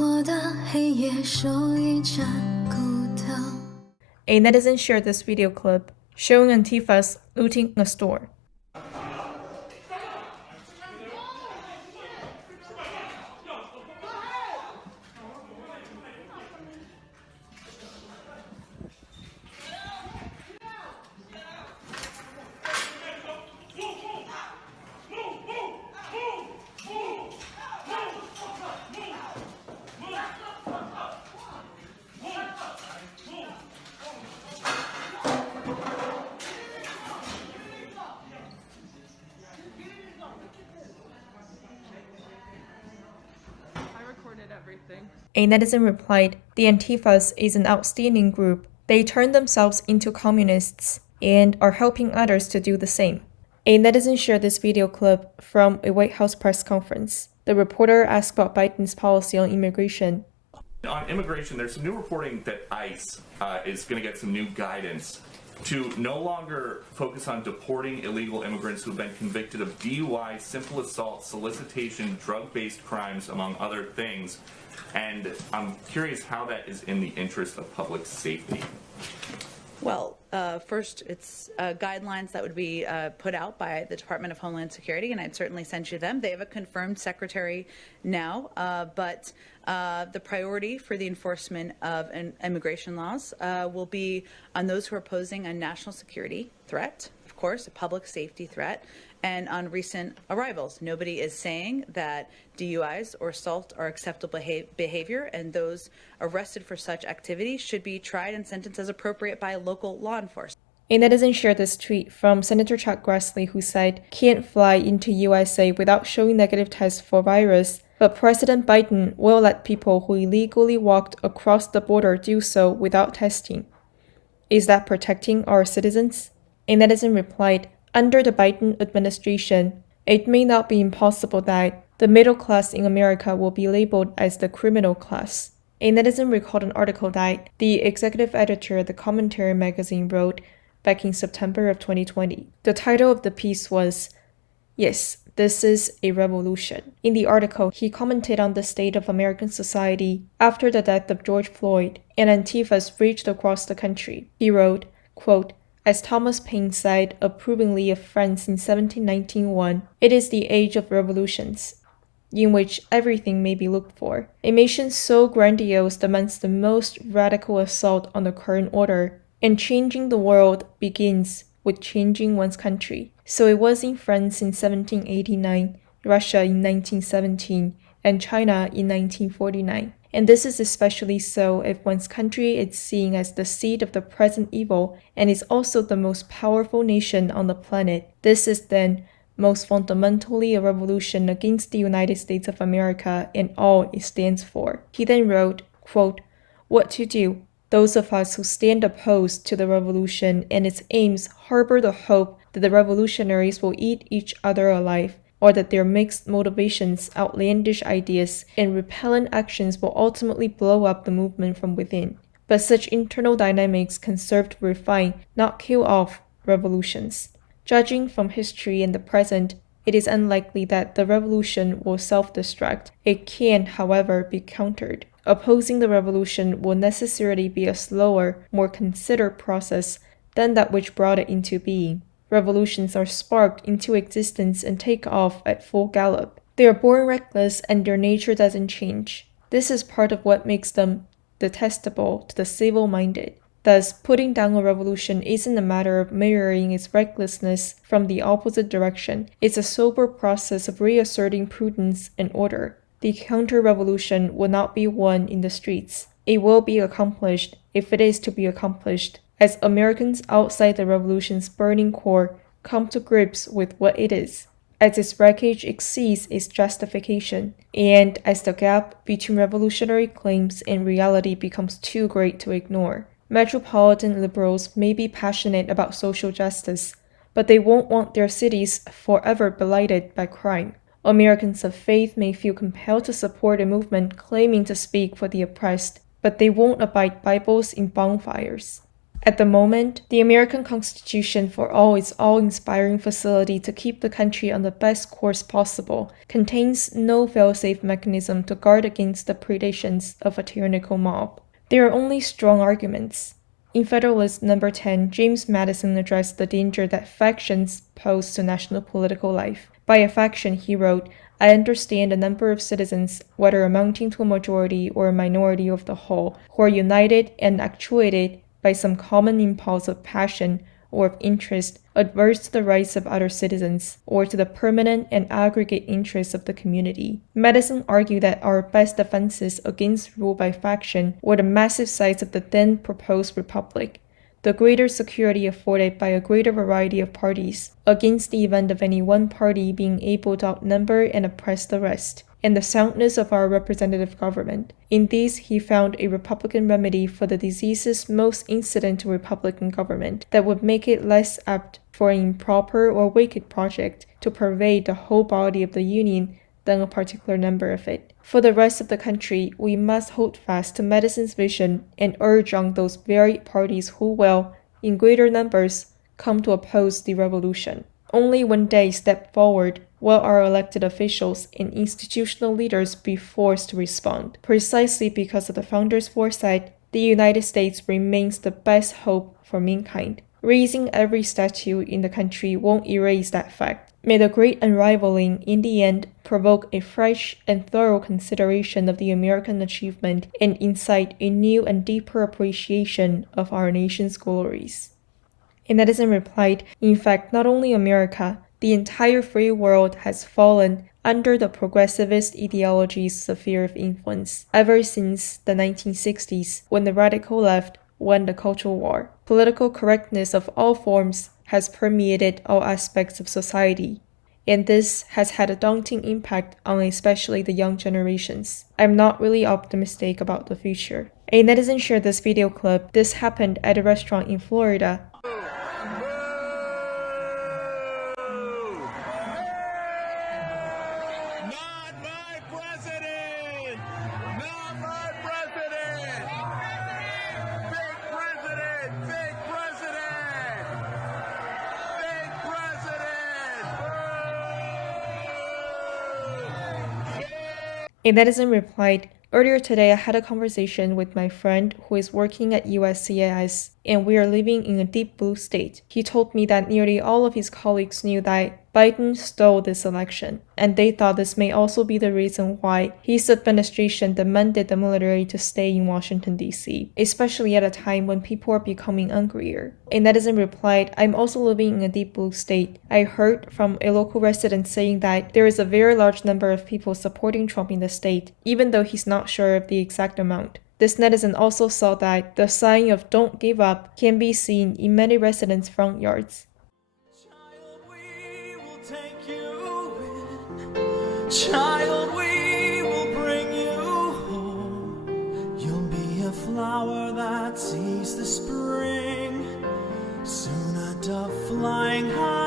A netizen shared this video clip showing Antifas looting a store. A netizen replied, "The Antifas is an outstanding group. They turned themselves into communists and are helping others to do the same." A netizen shared this video clip from a White House press conference. The reporter asked about Biden's policy on immigration. On immigration, there's some new reporting that ICE is going to get some new guidance to no longer focus on deporting illegal immigrants who have been convicted of DUI, simple assault, solicitation, drug-based crimes, among other things. And I'm curious how that is in the interest of public safety. Well, first, it's guidelines that would be put out by the Department of Homeland Security, and I'd certainly send you them. They have a confirmed secretary now, but the priority for the enforcement of immigration laws will be on those who are posing a national security threat, of course, a public safety threat, and on recent arrivals. Nobody is saying that DUIs or assault are acceptable behavior, and those arrested for such activity should be tried and sentenced as appropriate by local law enforcement. A netizen shared this tweet from Senator Chuck Grassley, who said, "Can't fly into USA without showing negative tests for virus, but President Biden will let people who illegally walked across the border do so without testing. Is that protecting our citizens?" A netizen replied, "Under the Biden administration, it may not be impossible that the middle class in America will be labeled as the criminal class." A netizen recalled an article that the executive editor of the Commentary magazine wrote back in September of 2020. The title of the piece was, "Yes, this is a revolution." In the article, he commented on the state of American society after the death of George Floyd and Antifas reached across the country. He wrote, quote, "As Thomas Paine said approvingly of France in 1791, it is the age of revolutions, in which everything may be looked for. A nation so grandiose demands the most radical assault on the current order, and changing the world begins with changing one's country. So it was in France in 1789, Russia in 1917, and China in 1949. And this is especially so if one's country is seen as the seat of the present evil and is also the most powerful nation on the planet. This is then most fundamentally a revolution against the United States of America and all it stands for." He then wrote, quote, "What to do? Those of us who stand opposed to the revolution and its aims harbor the hope that the revolutionaries will eat each other alive, or that their mixed motivations, outlandish ideas, and repellent actions will ultimately blow up the movement from within. But such internal dynamics can serve to refine, not kill off, revolutions. Judging from history and the present, it is unlikely that the revolution will self-destruct. It can, however, be countered. Opposing the revolution will necessarily be a slower, more considered process than that which brought it into being. Revolutions are sparked into existence and take off at full gallop. They are born reckless and their nature doesn't change. This is part of what makes them detestable to the civil-minded. Thus, putting down a revolution isn't a matter of mirroring its recklessness from the opposite direction. It's a sober process of reasserting prudence and order. The counter-revolution will not be won in the streets. It will be accomplished, if it is to be accomplished, as Americans outside the revolution's burning core come to grips with what it is, as its wreckage exceeds its justification, and as the gap between revolutionary claims and reality becomes too great to ignore. Metropolitan liberals may be passionate about social justice, but they won't want their cities forever blighted by crime. Americans of faith may feel compelled to support a movement claiming to speak for the oppressed, but they won't abide Bibles in bonfires. At the moment, the American Constitution, for all its awe-inspiring facility to keep the country on the best course possible, contains no fail-safe mechanism to guard against the predations of a tyrannical mob. There are only strong arguments. In Federalist No. 10, James Madison addressed the danger that factions pose to national political life. By a faction, he wrote, "I understand a number of citizens, whether amounting to a majority or a minority of the whole, who are united and actuated by some common impulse of passion or of interest, adverse to the rights of other citizens, or to the permanent and aggregate interests of the community." Madison argued that our best defenses against rule by faction were the massive size of the then proposed republic, the greater security afforded by a greater variety of parties, against the event of any one party being able to outnumber and oppress the rest, and the soundness of our representative government. In these, he found a Republican remedy for the diseases most incident to Republican government that would make it less apt for an improper or wicked project to pervade the whole body of the Union than a particular member of it. For the rest of the country, we must hold fast to Madison's vision and urge on those very parties who will, in greater numbers, come to oppose the revolution. Only when they step forward will our elected officials and institutional leaders be forced to respond. Precisely because of the founders' foresight, the United States remains the best hope for mankind. Raising every statue in the country won't erase that fact. May the great unraveling, in the end, provoke a fresh and thorough consideration of the American achievement and incite a new and deeper appreciation of our nation's glories. And Edison replied, "In fact, not only America, the entire free world has fallen under the progressivist ideology's sphere of influence ever since the 1960s, when the radical left won the cultural war. Political correctness of all forms has permeated all aspects of society, and this has had a daunting impact on especially the young generations. I'm not really optimistic about the future." A netizen shared this video clip. This happened at a restaurant in Florida. A netizen replied, "Earlier today I had a conversation with my friend who is working at USCIS, and we are living in a deep blue state. He told me that nearly all of his colleagues knew that Biden stole this election, and they thought this may also be the reason why his administration demanded the military to stay in Washington, D.C., especially at a time when people are becoming angrier." A netizen replied, "I'm also living in a deep blue state. I heard from a local resident saying that there is a very large number of people supporting Trump in the state, even though he's not sure of the exact amount." This netizen also saw that the sign of "Don't Give Up" can be seen in many residents' front yards. Child, we will bring you home. You'll be a flower that sees the spring. Soon a dove flying high.